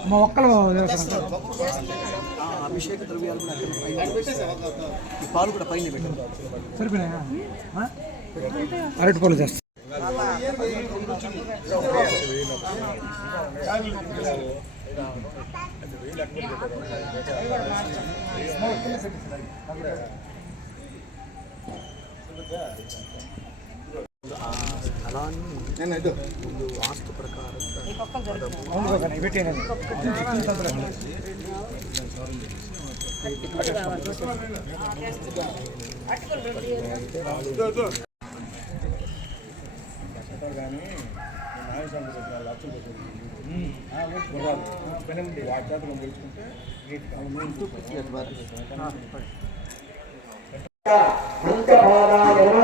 అమ్మ ఒక్కలు అభిషేక ద్రవ్యాలు కూడా అక్కడ పాలు కూడా పైన పెట్టారు సరిపోయినాయా? ఆ? అరటి పళ్ళు చేస్తా. స్థలాన్ని ముందు వాస్తు ప్రకారం అవును కదా నేను పెట్టాను విష్ణుమయైక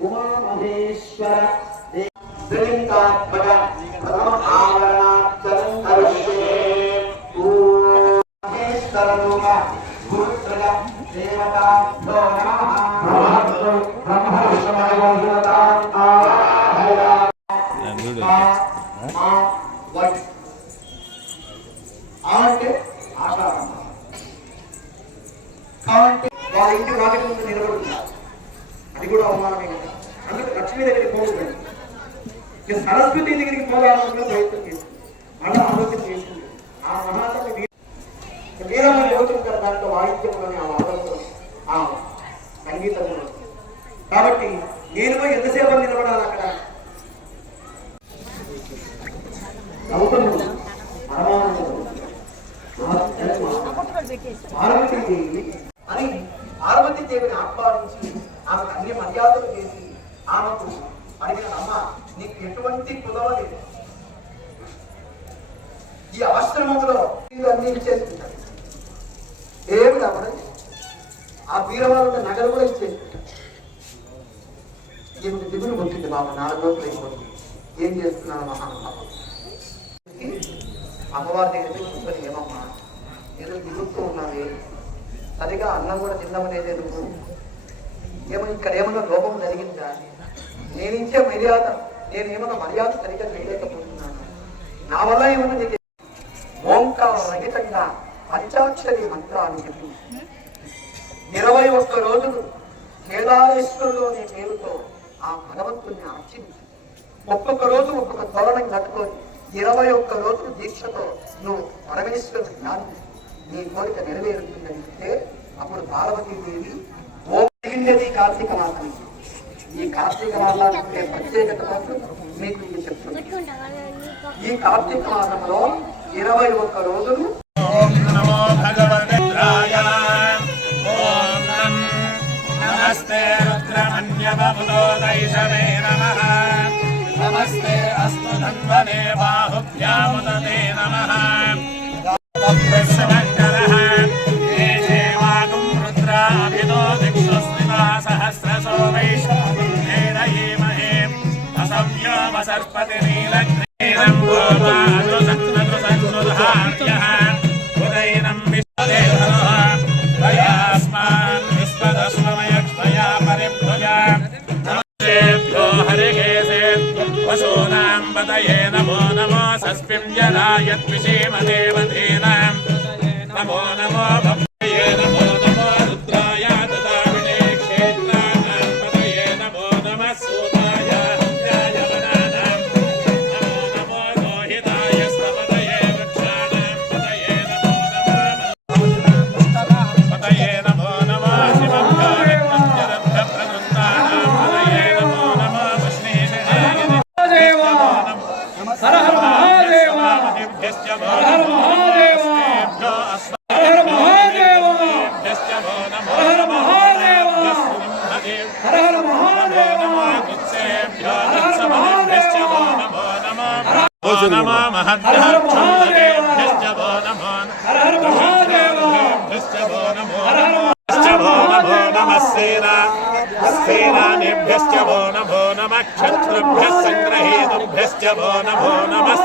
ఉమామహేశ్వర శ్రీలింగాత్మక ప్రథమ ఆవరణాచలం కరిష్యే ఓం మహేశ్వరలోక గురుత్రయ దేవతాభ్యో నమః బ్రహ్మర్షమయోగిరతాం ఆవాహయామి ఆ వైట్ ఆ అంటే ఆషాఢం కాబట్టి వాళ్ళ ఇంటి వాకిటి ముందు నిలబడుతున్నారు అది కూడా అవమానమే కదా అందుకు లక్ష్మీ దగ్గరికి పోకూడదు ఇక సరస్వతి దగ్గరికి పోవాలనుకున్న ప్రయత్నం చేస్తుంది అలా ఆలోచన చేస్తుంది ఆ మహాత్మ వీ- ఇక వీరమ్మ యువతుంటారు దాంట్లో వాయిద్యములని ఆ ఆలోచన ఆ సంగీతంలో కాబట్టి నేను ఎంతసేపు నిలబడాలి అక్కడ నవ్వుతున్నాడు. పరమానందుడు. పార్వతీదేవి అని పార్వతీదేవిని అడిగిన అమ్మ నీకు ఎటువంటి కుదవ ఈ ఆశ్రమంలో అన్ని ఇచ్చేసుకుంటారు ఏమి కావాలి ఆ వీరవాళ్ళ నగలు కూడా ఇచ్చేసుకుంటారు ఏమి దిగులు కొట్టింది బాబా? నాలుగు రోజులు అయిపోతుంది. ఏం చేస్తున్నాను మహానుభావం అమ్మవారి దగ్గర చూసుకొని ఏమమ్మా ఏదో దిగుతూ ఉన్నావే. సరిగా అన్నం కూడా తిన్నామనేది నువ్వు? ఏమో ఇక్కడ ఏమన్నా లోపం జరిగిందా? నేను ఇచ్చే మర్యాద నేను ఏమన్నా మర్యాద సరిగ్గా చేయలేకపోతున్నాను. నా వల్ల ఏమన్నా నీకు ఓంకార రహితంగా పంచాక్షరి మంత్రాన్ని చెప్పి. ఇరవై ఒక్క రోజులు కేదారేశ్వరులోని పేరుతో ఆ భగవంతుని అర్చించి ఒక్కొక్క రోజు ఒక్కొక్క తోరణం కట్టుకొని ఇరవై ఒక్క రోజులు దీక్షతో నువ్వు పరమేశ్వరుడు జ్ఞానం నీ కోరిక నెరవేరుతుందని చెప్తే అప్పుడు పార్వతీదేవి జరిగింది కార్తీక మాసం ఈ కార్తీక మాసానికి ప్రత్యేకత మాత్రం మీకు చెప్తున్నాను. ఈ కార్తీక మాసంలో ఇరవై ఒక్క రోజులు నమస్తే రుద్రమన్యవముదోదైషవే నమః నమస్తే అస్తు ధన్వనే బాహుభ్యాముదే నమ. అసంయోమ సర్పతినీలగ్నేరం नमो महद्भ्यश्च वो नमो नमो नमो नमः सेनानेभ्यश्च वो नभो नमः क्षत्रुभ्यः सङ्ग्रहेतुभ्यश्च वो नभो नमः